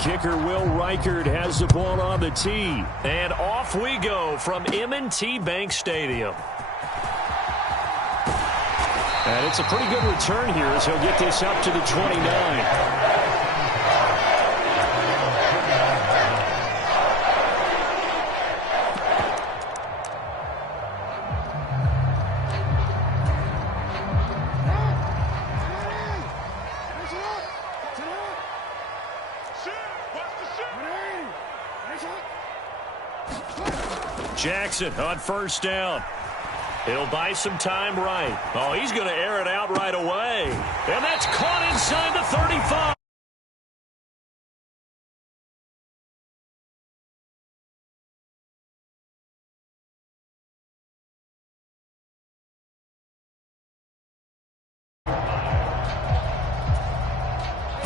kicker, Will Reichard, has the ball on the tee. And off we go from M&T Bank Stadium. And it's a pretty good return here as he'll get this up to the 29. Jackson on first down. He'll buy some time right. Oh, he's going to air it out right away. And that's caught inside the 35.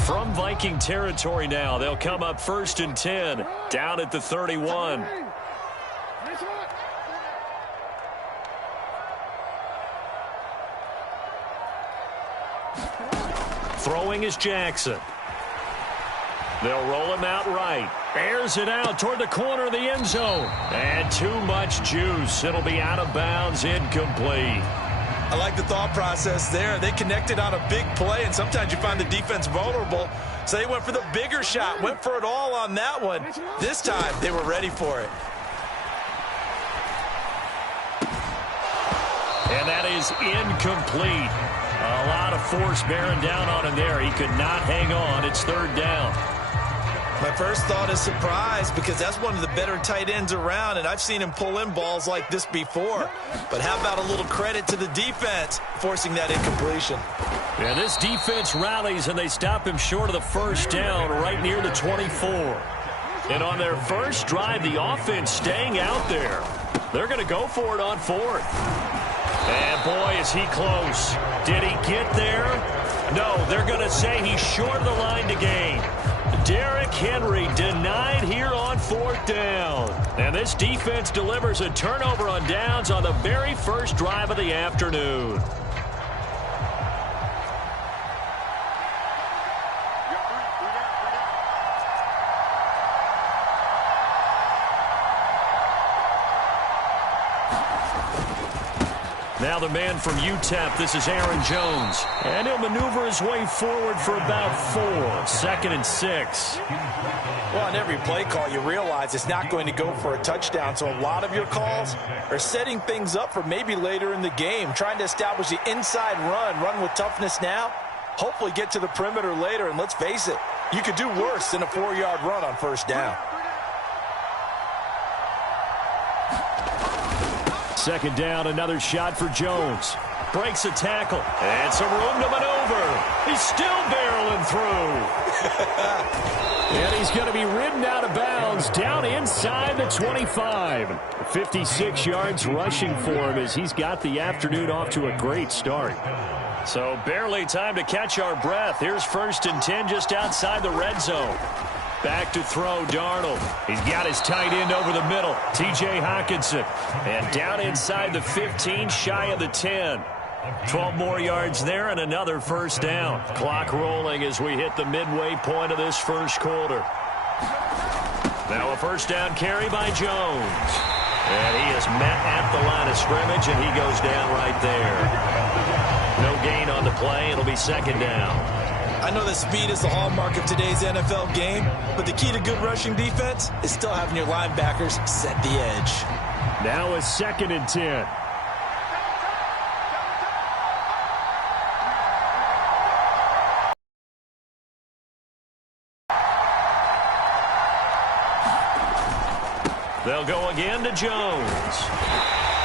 From Viking territory now, they'll come up 1st and 10, down at the 31. Throwing is Jackson. They'll roll him out right. Airs it out toward the corner of the end zone. And too much juice. It'll be out of bounds, incomplete. I like the thought process there. They connected on a big play, and sometimes you find the defense vulnerable. So they went for the bigger shot, went for it all on that one. This time, they were ready for it. And that is incomplete. A lot of force bearing down on him there. He could not hang on. It's 3rd down. My first thought is surprise because that's one of the better tight ends around, and I've seen him pull in balls like this before. But how about a little credit to the defense forcing that incompletion? Yeah, this defense rallies, and they stop him short of the 1st down right near the 24. And on their first drive, the offense staying out there. They're going to go for it on 4th. And, boy, is he close. Did he get there? No, they're going to say he's short of the line to gain. Derrick Henry denied here on 4th down. And this defense delivers a turnover on downs on the very first drive of the afternoon. Now the man from UTEP, this is Aaron Jones. And he'll maneuver his way forward for about 4. 2nd and 6. Well, on every play call, you realize it's not going to go for a touchdown. So a lot of your calls are setting things up for maybe later in the game, trying to establish the inside run with toughness now, hopefully get to the perimeter later. And let's face it, you could do worse than a 4-yard run on 1st down. 2nd down, another shot for Jones. Breaks a tackle. And some room to maneuver. He's still barreling through. And he's going to be ridden out of bounds down inside the 25. 56 yards rushing for him as he's got the afternoon off to a great start. So barely time to catch our breath. Here's 1st and 10 just outside the red zone. Back to throw, Darnold. He's got his tight end over the middle, T.J. Hockenson. And down inside the 15, shy of the 10. 12 more yards there and another 1st down. Clock rolling as we hit the midway point of this 1st quarter. Now a 1st down carry by Jones. And he is met at the line of scrimmage, and he goes down right there. No gain on the play. It'll be 2nd down. I know that speed is the hallmark of today's NFL game, but the key to good rushing defense is still having your linebackers set the edge. Now a 2nd and 10. They'll go again to Jones.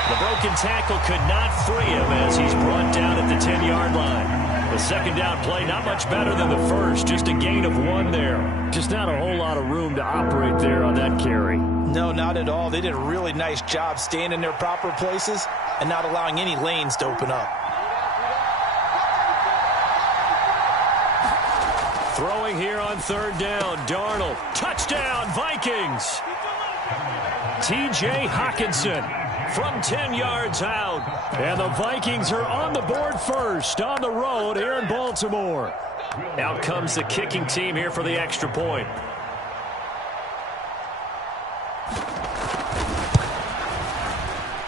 The broken tackle could not free him as he's brought down at the 10-yard line. The 2nd down play, not much better than the first, just a gain of 1 there. Just not a whole lot of room to operate there on that carry. No, not at all. They did a really nice job staying in their proper places and not allowing any lanes to open up. Throwing here on 3rd down, Darnold. Touchdown, Vikings! T.J. Hockenson from 10 yards out. And the Vikings are on the board first on the road here in Baltimore. Out comes the kicking team here for the extra point.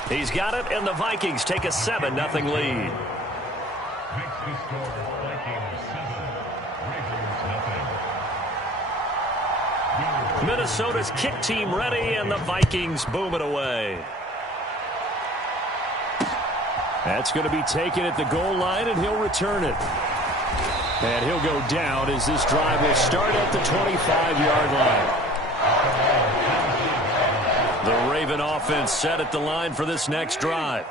He's got it, and the Vikings take a 7-0 lead. Minnesota's kick team ready, and the Vikings boom it away. That's going to be taken at the goal line, and he'll return it. And he'll go down as this drive will start at the 25-yard line. The Raven offense set at the line for this next drive.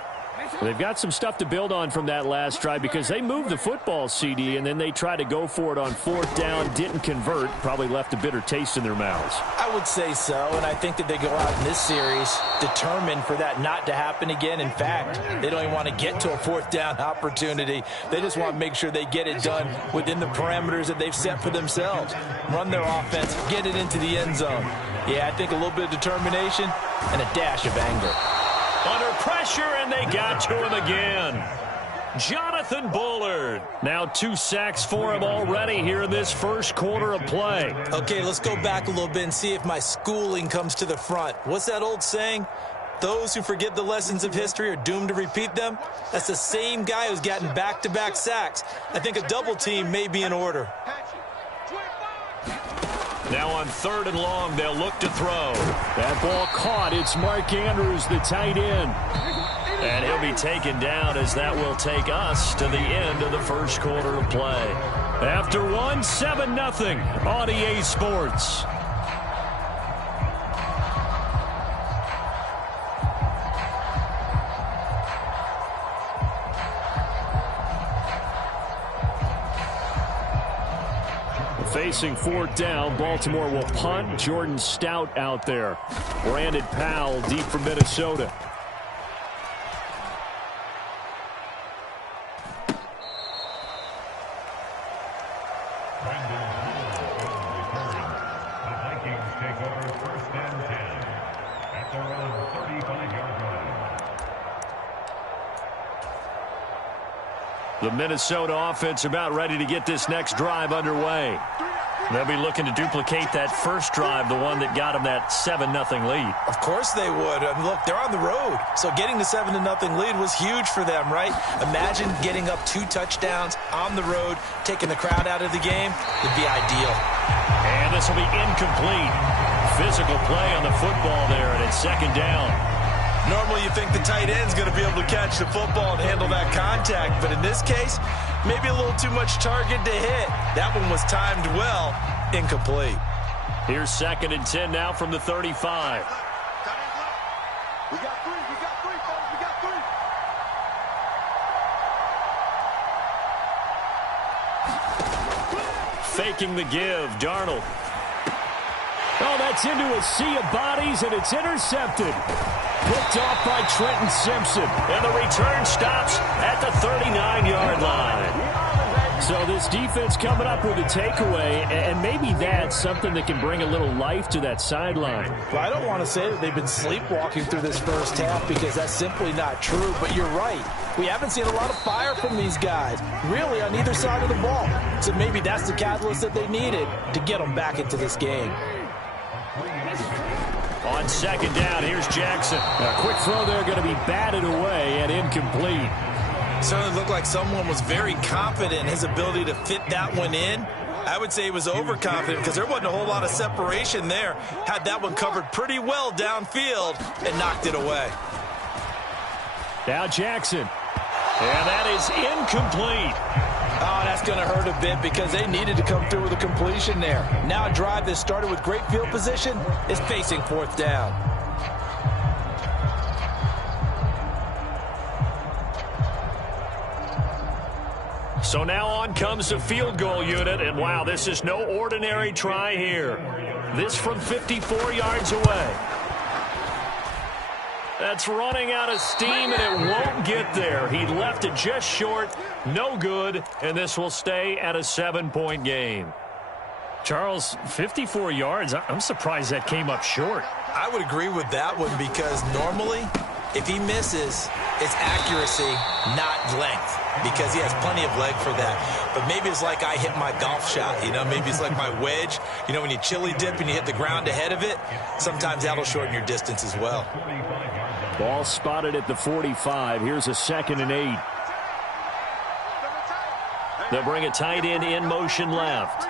They've got some stuff to build on from that last drive because they moved the football, CD, and then they tried to go for it on 4th down, didn't convert, probably left a bitter taste in their mouths. I would say so, and I think that they go out in this series determined for that not to happen again. In fact, they don't even want to get to a 4th down opportunity. They just want to make sure they get it done within the parameters that they've set for themselves. Run their offense, get it into the end zone. Yeah, I think a little bit of determination and a dash of anger. Under pressure, and they got to him again. Jonathan Bullard. Now 2 sacks for him already here in this first quarter of play. Okay, let's go back a little bit and see if my schooling comes to the front. What's that old saying? Those who forget the lessons of history are doomed to repeat them. That's the same guy who's gotten back-to-back sacks. I think a double team may be in order. Now on 3rd and long, they'll look to throw. That ball caught. It's Mark Andrews, the tight end. And he'll be taken down as that will take us to the end of the first quarter of play. After one, 7-0 on EA Sports. Facing 4th down, Baltimore will punt. Jordan Stout out there. Brandon Powell deep from Minnesota. The Minnesota offense about ready to get this next drive underway. They'll be looking to duplicate that first drive, the one that got them that 7-0 lead. Of course they would. I mean, look, they're on the road. So getting the 7-0 lead was huge for them, right? Imagine getting up 2 touchdowns on the road, taking the crowd out of the game. It'd be ideal. And this will be incomplete. Physical play on the football there, and it's 2nd down. Normally you think the tight end's going to be able to catch the football and handle that contact, but in this case, maybe a little too much target to hit. That one was timed well, incomplete. Here's 2nd and 10 now from the 35. We got 3, fellas, we got 3. Faking the give, Darnold. Oh, that's into a sea of bodies, and it's intercepted. Picked off by Trenton Simpson. And the return stops at the 39-yard line. So this defense coming up with a takeaway, and maybe that's something that can bring a little life to that sideline. Well, I don't want to say that they've been sleepwalking through this first half because that's simply not true, but you're right. We haven't seen a lot of fire from these guys, really, on either side of the ball. So maybe that's the catalyst that they needed to get them back into this game. On 2nd down, here's Jackson. A quick throw there going to be batted away and incomplete. Certainly looked like someone was very confident in his ability to fit that one in. I would say he was overconfident because there wasn't a whole lot of separation there. Had that one covered pretty well downfield and knocked it away. Now Jackson. And that is incomplete. Oh, that's going to hurt a bit because they needed to come through with a completion there. Now a drive that started with great field position is facing 4th down. So now on comes the field goal unit, and wow, this is no ordinary try here. This from 54 yards away. That's running out of steam, and it won't get there. He left it just short, no good, and this will stay at a 7-point game. Charles, 54 yards, I'm surprised that came up short. I would agree with that one because normally, if he misses, it's accuracy, not length, because he has plenty of leg for that. But maybe it's like I hit my golf shot, you know, maybe it's like my wedge. You know, when you chili dip and you hit the ground ahead of it, sometimes that'll shorten your distance as well. Ball spotted at the 45. Here's a 2nd and 8. They'll bring a tight end in motion left.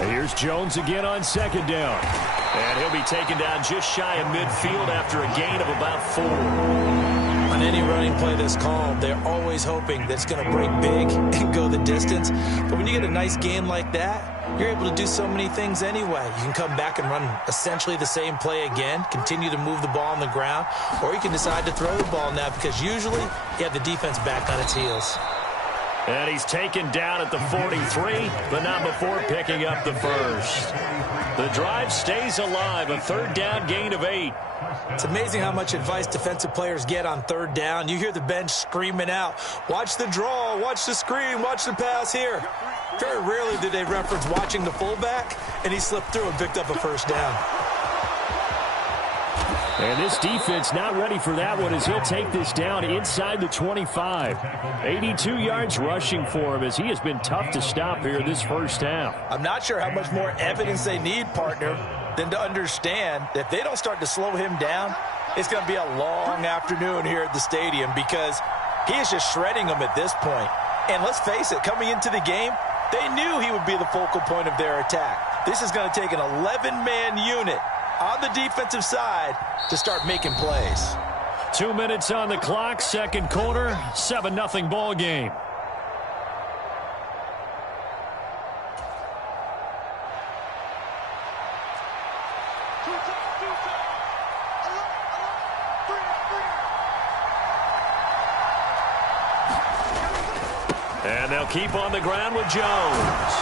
And here's Jones again on 2nd down. And he'll be taken down just shy of midfield after a gain of about 4. On any running play that's called, they're always hoping that it's going to break big and go the distance. But when you get a nice gain like that, you're able to do so many things anyway. You can come back and run essentially the same play again, continue to move the ball on the ground, or you can decide to throw the ball now because usually you have the defense back on its heels. And he's taken down at the 43, but not before picking up the first. The drive stays alive, a 3rd down gain of 8. It's amazing how much advice defensive players get on 3rd down. You hear the bench screaming out, watch the draw, watch the screen, watch the pass here. Very rarely do they reference watching the fullback, and he slipped through and picked up a 1st down. And this defense not ready for that one as he'll take this down inside the 25. 82 yards rushing for him as he has been tough to stop here this first half. I'm not sure how much more evidence they need, partner, than to understand that if they don't start to slow him down, it's going to be a long afternoon here at the stadium because he is just shredding them at this point. And let's face it, coming into the game, they knew he would be the focal point of their attack. This is going to take an 11-man unit on the defensive side to start making plays. 2 minutes on the clock, 2nd quarter, 7-0 ball game. And they'll keep on the ground with Jones.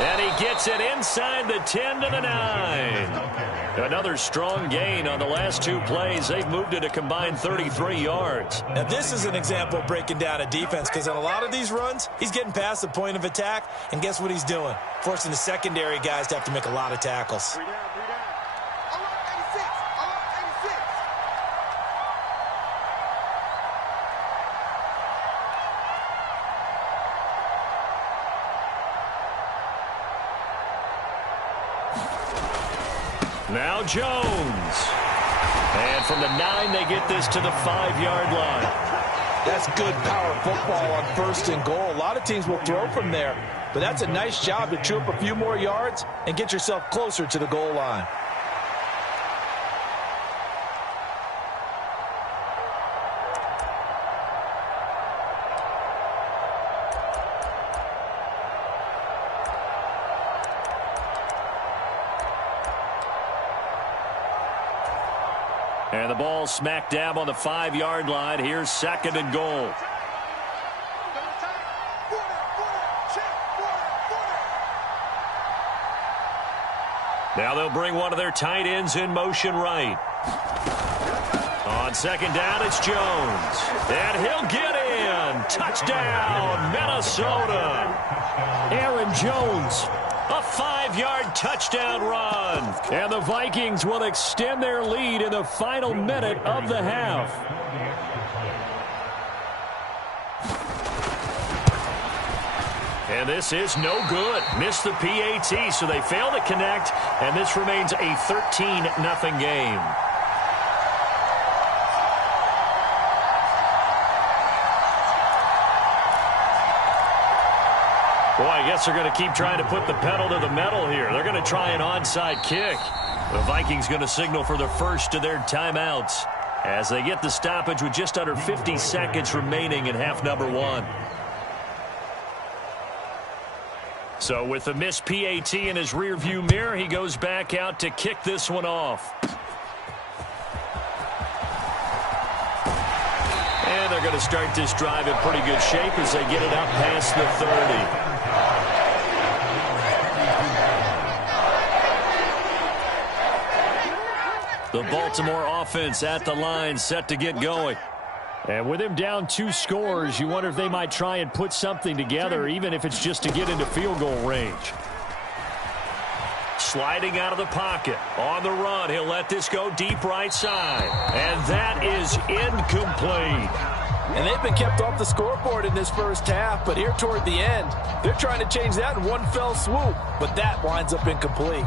And he gets it inside the 10 to the 9. Another strong gain on the last 2 plays. They've moved it a combined 33 yards. Now, this is an example of breaking down a defense because on a lot of these runs, he's getting past the point of attack, and guess what he's doing? Forcing the secondary guys to have to make a lot of tackles. Now Jones. And from the 9, they get this to the 5-yard line. That's good power football on 1st and goal. A lot of teams will throw from there, but that's a nice job to chew up a few more yards and get yourself closer to the goal line. And the ball smack dab on the 5-yard line. Here's 2nd and goal. Now they'll bring one of their tight ends in motion right. On 2nd down, it's Jones. And he'll get in. Touchdown, Minnesota. Aaron Jones. A 5-yard touchdown run. And the Vikings will extend their lead in the final minute of the half. And this is no good. Missed the PAT, so they fail to connect, and this remains a 13-0 game. Boy, I guess they're going to keep trying to put the pedal to the metal here. They're going to try an onside kick. The Vikings going to signal for the first of their timeouts as they get the stoppage with just under 50 seconds remaining in half number 1. So with the missed PAT in his rearview mirror, he goes back out to kick this one off. And they're going to start this drive in pretty good shape as they get it out past the 30. The Baltimore offense at the line, set to get going. And with him down 2 scores, you wonder if they might try and put something together, even if it's just to get into field goal range. Sliding out of the pocket. On the run, he'll let this go deep right side. And that is incomplete. And they've been kept off the scoreboard in this first half, but here toward the end, they're trying to change that in one fell swoop. But that winds up incomplete.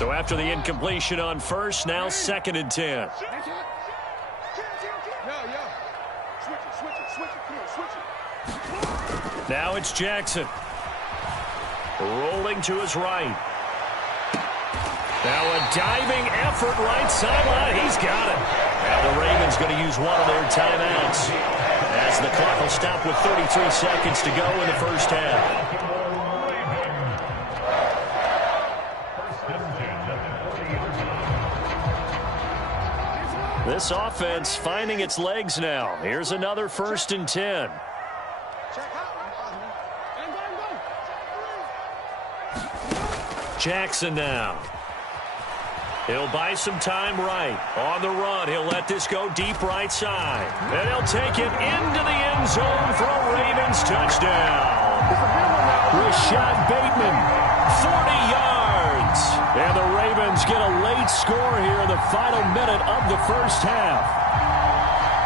So after the incompletion on first, now 2nd and 10. Now it's Jackson. Rolling to his right. Now a diving effort right sideline. He's got it. Now the Ravens going to use one of their timeouts as the clock will stop with 33 seconds to go in the first half. This offense finding its legs now. Here's another 1st and 10. Jackson now. He'll buy some time right. On the run, he'll let this go deep right side. And he'll take it into the end zone for a Ravens touchdown. Rashad Bateman, 40 yards. And the Ravens get a late score here in the final minute of the first half.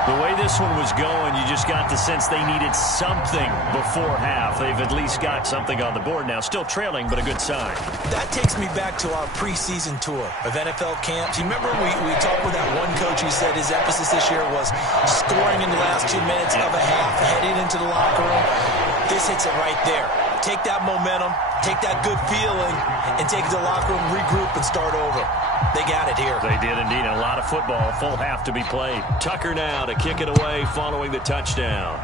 The way this one was going, you just got the sense they needed something before half. They've at least got something on the board now. Still trailing, but a good sign. That takes me back to our preseason tour of NFL camps. You remember we talked with that one coach who said his emphasis this year was scoring in the last 2 minutes of a half, heading into the locker room. This hits it right there. Take that momentum, take that good feeling, and take it to the locker room, regroup, and start over. They got it here. They did indeed. A lot of football. Full half to be played. Tucker now to kick it away following the touchdown.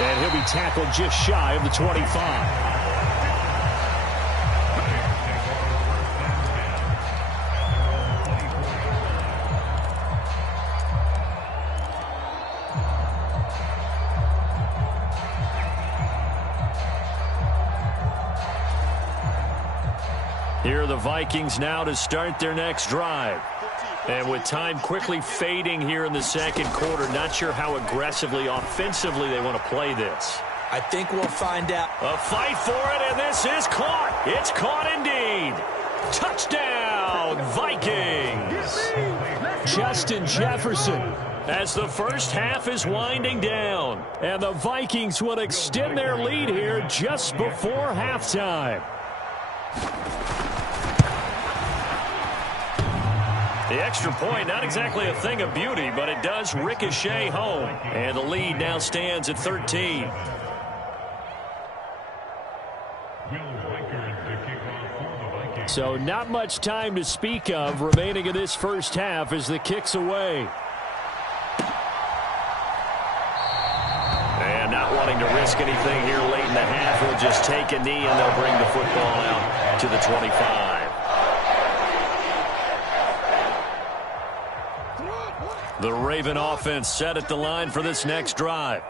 And he'll be tackled just shy of the 25. Here are the Vikings now to start their next drive. And with time quickly fading here in the second quarter, not sure how aggressively, offensively they want to play this. I think we'll find out. A fight for it, and this is caught. It's caught indeed. Touchdown, Vikings. Justin Jefferson as the first half is winding down. And the Vikings will extend their lead here just before halftime. The extra point, not exactly a thing of beauty, but it does ricochet home. And the lead now stands at 13. So not much time to speak of remaining in this first half as the kick's away. And not wanting to risk anything here late in the half, he'll just take a knee and they'll bring the football out to the 25. The Raven offense set at the line for this next drive.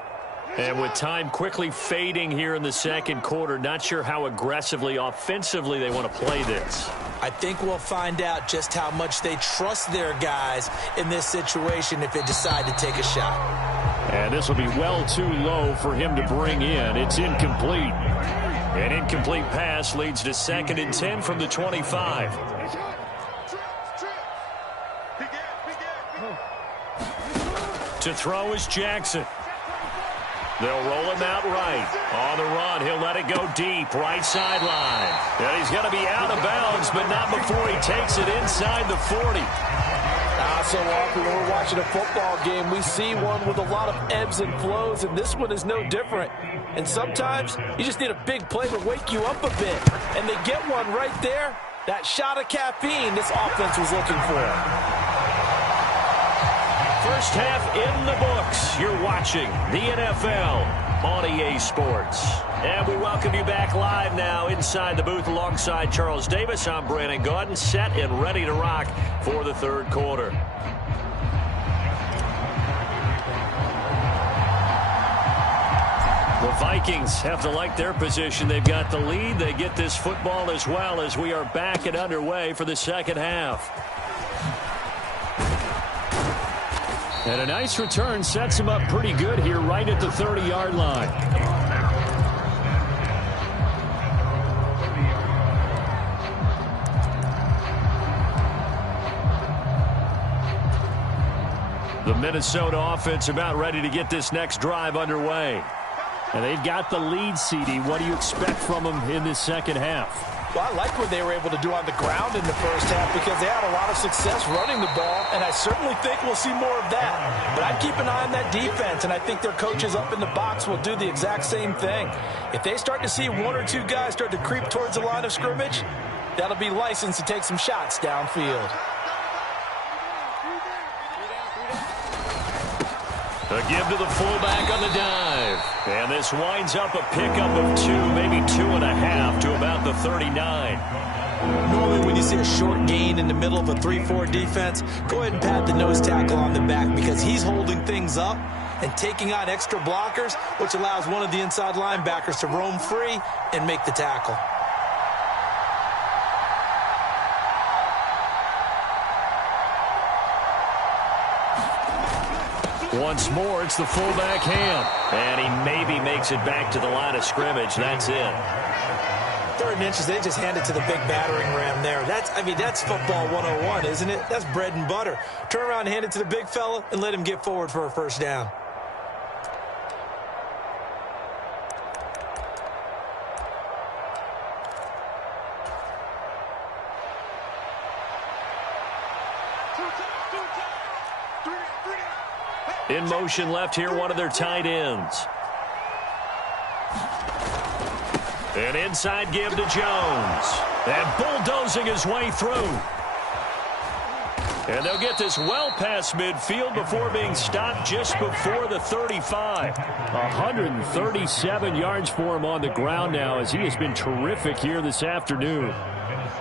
And with time quickly fading here in the second quarter, not sure how aggressively, offensively they want to play this. I think we'll find out just how much they trust their guys in this situation if they decide to take a shot. And this will be well too low for him to bring in. It's incomplete. An incomplete pass leads to 2nd and 10 from the 25. To throw is Jackson. They'll roll him out right. On the run, he'll let it go deep, right sideline. And he's going to be out of bounds, but not before he takes it inside the 40. So often when we're watching a football game, we see one with a lot of ebbs and flows, and this one is no different. And sometimes you just need a big play to wake you up a bit. And they get one right there. That shot of caffeine this offense was looking for. First half in the books. You're watching the NFL on EA Sports. And we welcome you back live now inside the booth alongside Charles Davis. I'm Brandon Gaudin, set and ready to rock for the third quarter. The Vikings have to like their position. They've got the lead. They get this football as well as we are back and underway for the second half. And a nice return sets him up pretty good here right at the 30-yard line. The Minnesota offense about ready to get this next drive underway. And they've got the lead, CD. What do you expect from them in this second half? Well, I like what they were able to do on the ground in the first half because they had a lot of success running the ball, and I certainly think we'll see more of that. But I'd keep an eye on that defense, and I think their coaches up in the box will do the exact same thing. If they start to see one or two guys start to creep towards the line of scrimmage, that'll be licensed to take some shots downfield. A give to the fullback on the dive. And this winds up a pickup of 2, maybe 2.5 to about the 39. Normally when you see a short gain in the middle of a 3-4 defense, go ahead and pat the nose tackle on the back because he's holding things up and taking on extra blockers, which allows one of the inside linebackers to roam free and make the tackle. Once more, it's the fullback Ham. And he maybe makes it back to the line of scrimmage. That's it. 3rd and inches, they just hand it to the big battering ram there. That's football 101, isn't it? That's bread and butter. Turn around and hand it to the big fella and let him get forward for a first down. In motion left here, one of their tight ends. An inside give to Jones. And bulldozing his way through. And they'll get this well past midfield before being stopped just before the 35. 137 yards for him on the ground now as he has been terrific here this afternoon.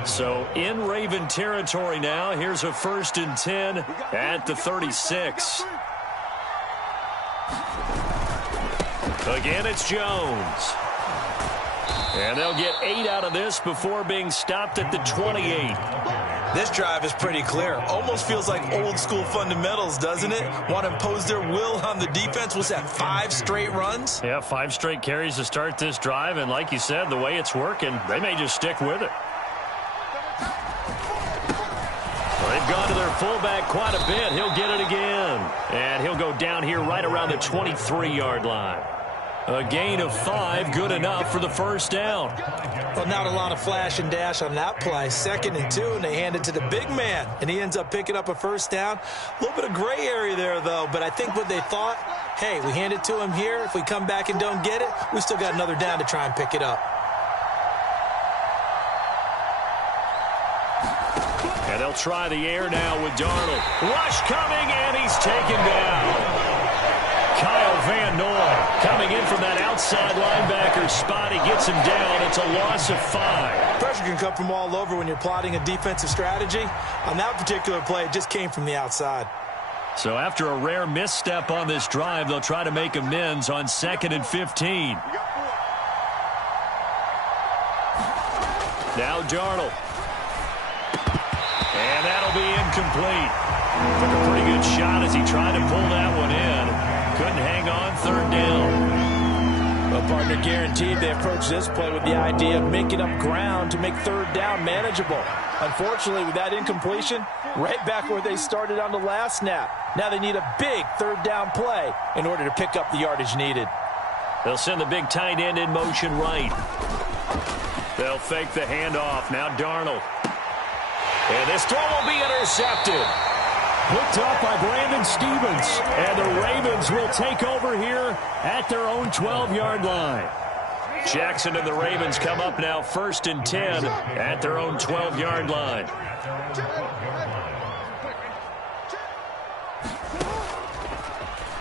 So in Raven territory now, here's a 1st and 10 at the 36. Again, it's Jones. And they'll get 8 out of this before being stopped at the 28. This drive is pretty clear. Almost feels like old school fundamentals, doesn't it? Want to impose their will on the defense. Was that 5 straight runs? Yeah, 5 straight carries to start this drive. And like you said, the way it's working, they may just stick with it. They've gone to their fullback quite a bit. He'll get it again. And he'll go down here right around the 23-yard line. A gain of 5, good enough for the first down. Well, not a lot of flash and dash on that play. 2nd and 2, and they hand it to the big man. And he ends up picking up a first down. A little bit of gray area there, though. But I think what they thought, hey, we hand it to him here. If we come back and don't get it, we still got another down to try and pick it up. And they'll try the air now with Darnold. Rush coming, and he's taken down. Kyle Van Noy coming in from that outside linebacker spot. He gets him down. It's a loss of 5. Pressure can come from all over when you're plotting a defensive strategy. On that particular play, it just came from the outside. So after a rare misstep on this drive, they'll try to make amends on 2nd and 15. Now Darnold. And that'll be incomplete. Took a pretty good shot as he tried to pull that one in. Couldn't hang on, 3rd down. Well, partner, guaranteed they approach this play with the idea of making up ground to make 3rd down manageable. Unfortunately, with that incompletion, right back where they started on the last snap. Now they need a big 3rd down play in order to pick up the yardage needed. They'll send the big tight end in motion right. They'll fake the handoff. Now Darnold. And this throw will be intercepted. Picked up by Brandon Stephens. And the Ravens will take over here at their own 12-yard line. Jackson and the Ravens come up now 1st and 10 at their own 12-yard line.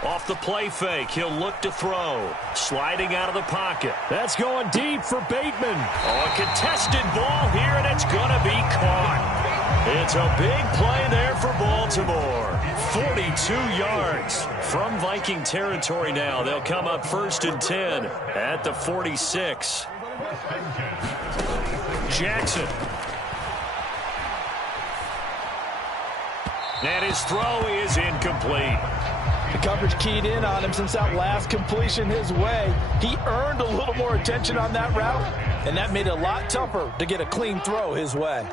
Off the play fake, he'll look to throw. Sliding out of the pocket. That's going deep for Bateman. Oh, a contested ball here, and it's going to be caught. It's a big play there for Baltimore. 42 yards from Viking territory now. They'll come up 1st and 10 at the 46. Jackson. And his throw is incomplete. The coverage keyed in on him since that last completion his way. He earned a little more attention on that route, and that made it a lot tougher to get a clean throw his way.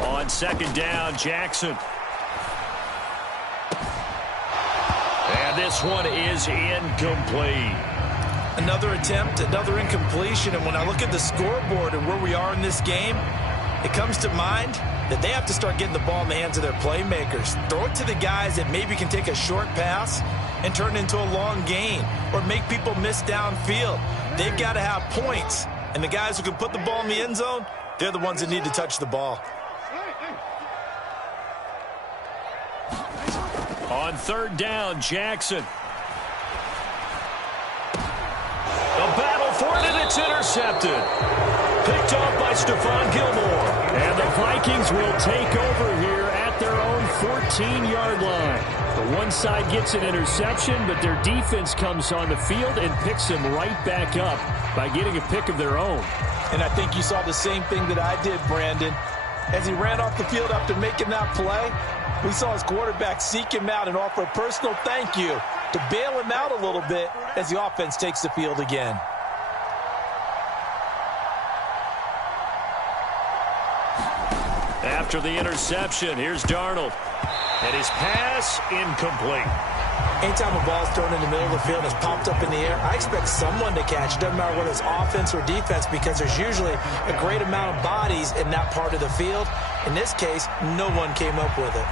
On 2nd down, Jackson. And And this one is incomplete. Another attempt, another incompletion. And when I look at the scoreboard and where we are in this game, it comes to mind that they have to start getting the ball in the hands of their playmakers. Throw it to the guys that maybe can take a short pass and turn it into a long gain or make people miss downfield. They've got to have points. And the guys who can put the ball in the end zone, they're the ones that need to touch the ball. On third down, Jackson. A battle for it, and it's intercepted. Picked off by Stephon Gilmore. And the Vikings will take over here at their own 14-yard line. The one side gets an interception, but their defense comes on the field and picks them right back up by getting a pick of their own. And I think you saw the same thing that I did, Brandon. As he ran off the field after making that play, we saw his quarterback seek him out and offer a personal thank you to bail him out a little bit as the offense takes the field again. After the interception, here's Darnold. And his pass incomplete. Anytime a ball's thrown in the middle of the field and it's popped up in the air, I expect someone to catch. It doesn't matter whether it's offense or defense because there's usually a great amount of bodies in that part of the field. In this case, no one came up with it.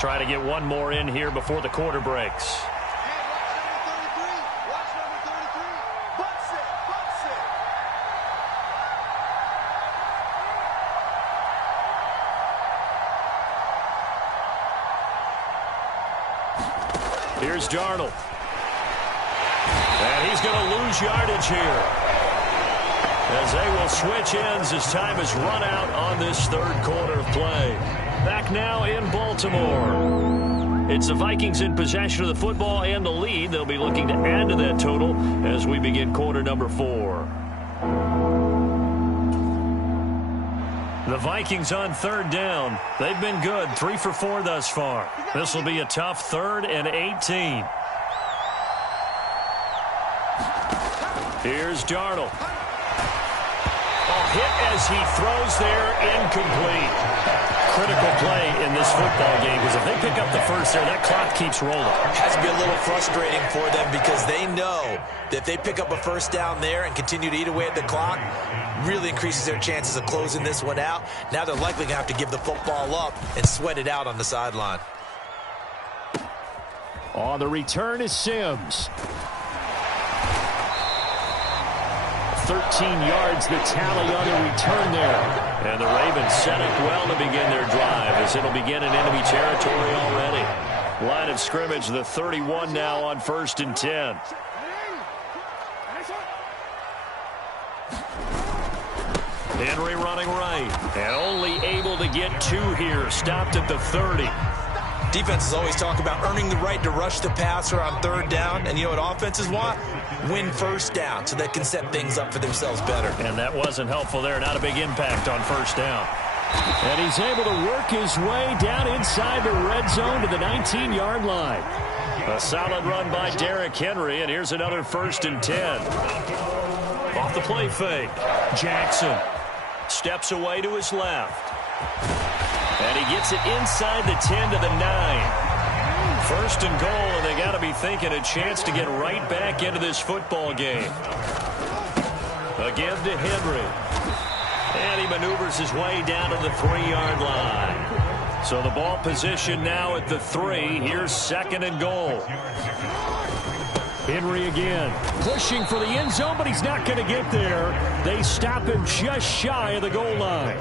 Try to get one more in here before the quarter breaks. Here's Darnold. And he's going to lose yardage here, as they will switch ends as time has run out on this third quarter of play. Back now in Baltimore. It's the Vikings in possession of the football and the lead. They'll be looking to add to that total as we begin quarter number 4. The Vikings on third down. They've been good, 3 for 4 thus far. This will be a tough 3rd and 18. Here's Darnold. A hit as he throws there, incomplete. Critical play in this football game because if they pick up the first there, that clock keeps rolling. It has to be a little frustrating for them because they know that if they pick up a first down there and continue to eat away at the clock, really increases their chances of closing this one out. Now they're likely going to have to give the football up and sweat it out on the sideline. On the return is Sims. 13 yards the tally on the return there. And the Ravens set up well to begin their drive as it'll begin in enemy territory already. Line of scrimmage, the 31 now on 1st and 10. Henry running right and only able to get 2 here. Stopped at the 30. Defenses always talk about earning the right to rush the passer on third down. And you know what offenses want? Win first down so they can set things up for themselves better. And that wasn't helpful there. Not a big impact on first down. And he's able to work his way down inside the red zone to the 19-yard line. A solid run by Derrick Henry. And here's another 1st and 10. Off the play fake. Jackson steps away to his left. And he gets it inside the 10 to the 9. 1st and goal, and they got to be thinking a chance to get right back into this football game. Again to Henry. And he maneuvers his way down to the 3-yard line. So the ball position now at the 3. Here's 2nd and goal. Henry again, pushing for the end zone, but he's not going to get there. They stop him just shy of the goal line.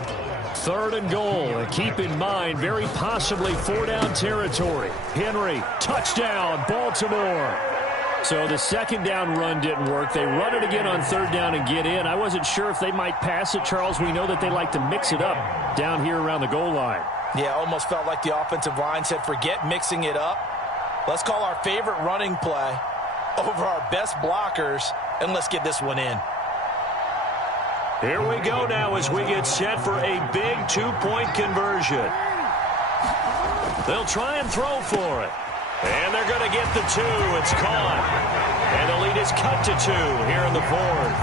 3rd and goal, and keep in mind, very possibly 4-down territory. Henry, touchdown, Baltimore. So the 2nd down run didn't work. They run it again on 3rd down and get in. I wasn't sure if they might pass it, Charles. We know that they like to mix it up down here around the goal line. Yeah, almost felt like the offensive line said, forget mixing it up. Let's call our favorite running play over our best blockers, and let's get this one in. Here we go now as we get set for a big 2-point conversion. They'll try and throw for it. And they're going to get the 2. It's caught. And the lead is cut to 2 here in the 4th.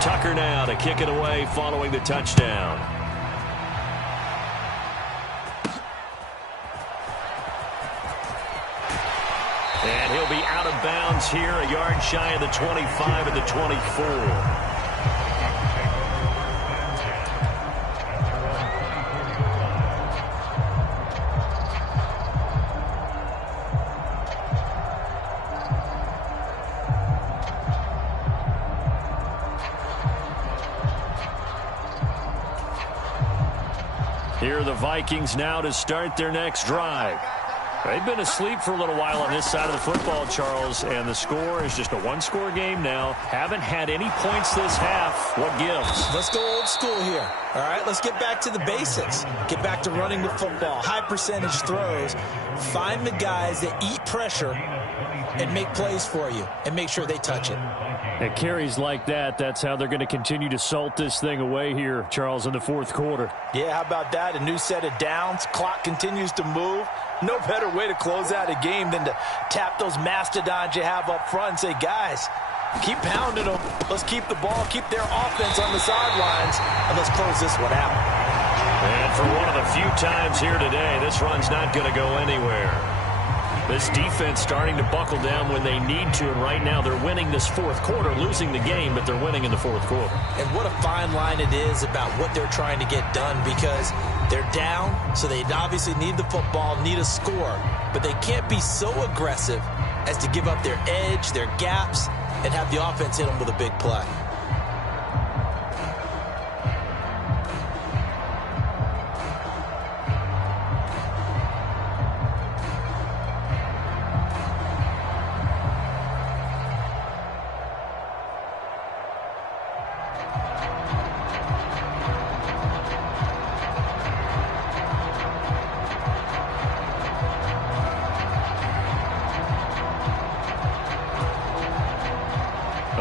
Tucker now to kick it away following the touchdown. And he'll be out of bounds here, a yard shy of the 25 and the 24. Here are the Vikings now to start their next drive. They've been asleep for a little while on this side of the football, Charles, and the score is just a one-score game now. Haven't had any points this half. What gives? Let's go old school here. All right, let's get back to the basics. Get back to running the football, high percentage throws. Find the guys that eat pressure and make plays for you and make sure they touch it. And carries like that, that's how they're going to continue to salt this thing away here, Charles, in the fourth quarter. Yeah, how about that? A new set of downs. Clock continues to move. No better way to close out a game than to tap those mastodons you have up front and say, guys, keep pounding them. Let's keep the ball, keep their offense on the sidelines, and let's close this one out. And for one of the few times here today, this run's not going to go anywhere. This defense starting to buckle down when they need to, and right now they're winning this fourth quarter, losing the game, but they're winning in the fourth quarter. And what a fine line it is about what they're trying to get done, because they're down, so they obviously need the football, need a score, but they can't be so aggressive as to give up their edge, their gaps, and have the offense hit them with a big play.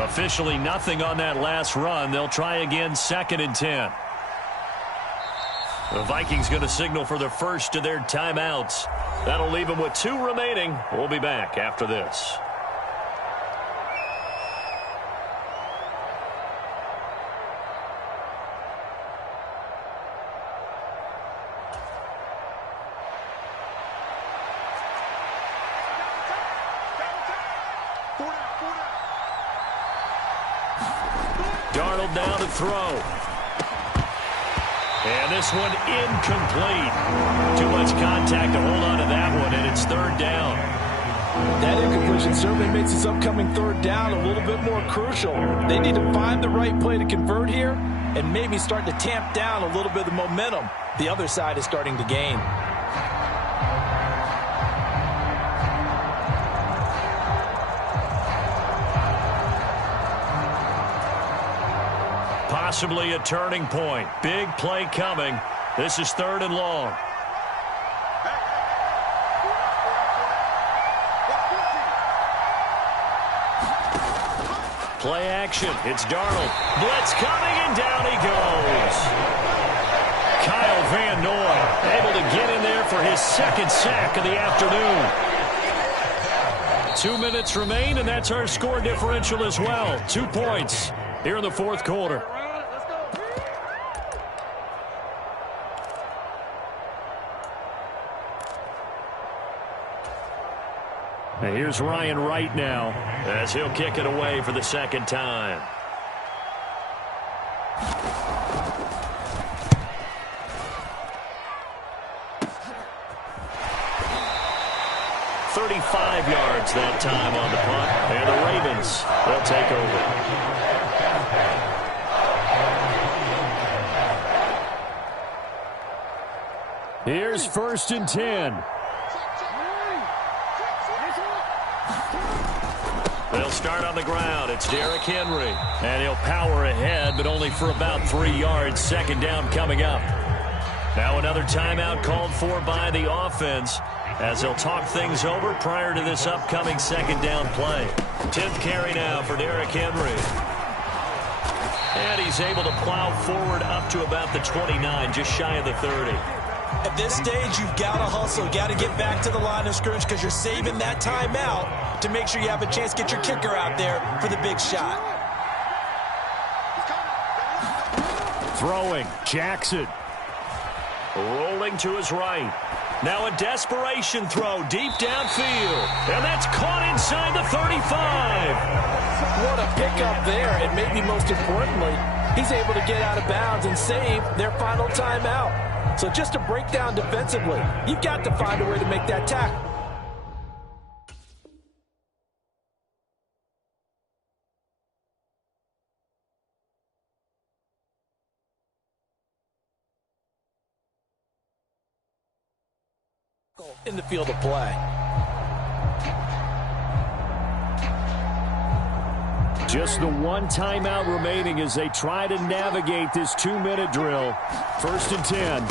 Officially nothing on that last run. They'll try again, 2nd and 10. The Vikings going to signal for the first of their timeouts. That'll leave them with 2 remaining. We'll be back after this. Darnold now to throw. And this one incomplete. Too much contact to hold on to that one, and it's 3rd down. That incompletion certainly makes this upcoming 3rd down a little bit more crucial. They need to find the right play to convert here and maybe start to tamp down a little bit of the momentum the other side is starting to gain. Possibly a turning point. Big play coming. This is 3rd and long. Play action. It's Darnold. Blitz coming, and down he goes. Kyle Van Noy able to get in there for his 2nd sack of the afternoon. 2 minutes remain, and that's our score differential as well. 2 points here in the fourth quarter. And here's Ryan Wright now as he'll kick it away for the 2nd time. "35 yards that time on the punt, and the Ravens will take over. Here's 1st and 10. They'll start on the ground. It's Derrick Henry. And he'll power ahead, but only for about 3 yards. 2nd down coming up. Now another timeout called for by the offense as they'll talk things over prior to this upcoming 2nd down play. 10th carry now for Derrick Henry. And he's able to plow forward up to about the 29, just shy of the 30. At this stage, you've got to hustle. Got to get back to the line of scrimmage because you're saving that timeout to make sure you have a chance to get your kicker out there for the big shot. Throwing, Jackson. Rolling to his right. Now a desperation throw deep downfield. And that's caught inside the 35. What a pickup there. And maybe most importantly, he's able to get out of bounds and save their final timeout. So just to break down defensively, you've got to find a way to make that tackle. In the field of play. Just the one timeout remaining as they try to navigate this 2-minute drill. 1st and 10.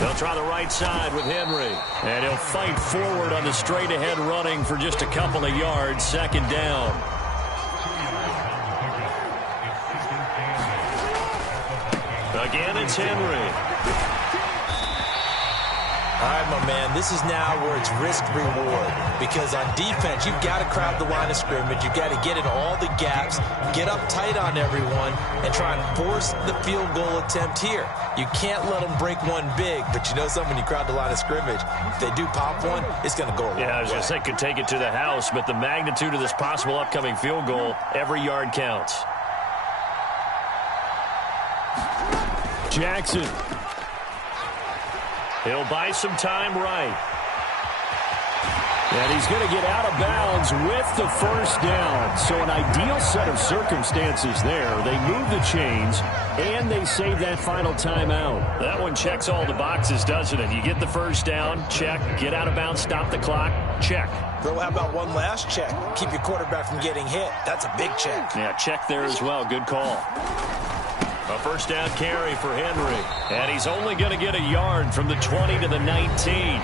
They'll try the right side with Henry. And he'll fight forward on the straight-ahead running for just a couple of yards. 2nd down. Again, it's Henry. All right, my man, this is now where it's risk-reward. Because on defense, you've got to crowd the line of scrimmage. You've got to get in all the gaps, get up tight on everyone, and try and force the field goal attempt here. You can't let them break one big, but you know something, when you crowd the line of scrimmage, if they do pop one, it's going to go a long way. Yeah, I was going to say, could take it to the house, but the magnitude of this possible upcoming field goal, every yard counts. Jackson. He'll buy some time right. And he's going to get out of bounds with the 1st down. So an ideal set of circumstances there. They move the chains, and they save that final timeout. That one checks all the boxes, doesn't it? You get the 1st down, check. Get out of bounds, stop the clock, check. Bro, how about one last check? Keep your quarterback from getting hit. That's a big check. Yeah, check there as well. Good call. A 1st down carry for Henry. And he's only going to get a yard from the 20 to the 19.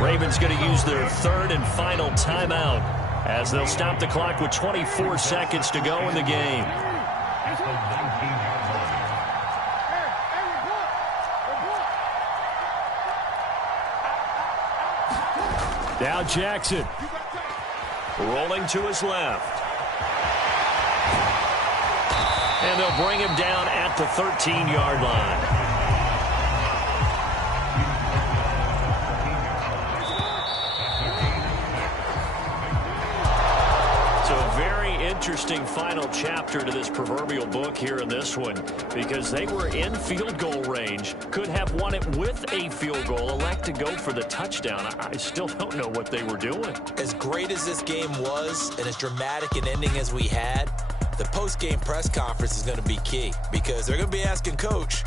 Ravens going to use their 3rd and final timeout as they'll stop the clock with 24 seconds to go in the game. Now Jackson. Rolling to his left. And they'll bring him down at the 13-yard line. So a very interesting final chapter to this proverbial book here in this one, because they were in field goal range, could have won it with a field goal, elect to go for the touchdown. I still don't know what they were doing. As great as this game was and as dramatic an ending as we had, the post-game press conference is going to be key, because they're going to be asking Coach,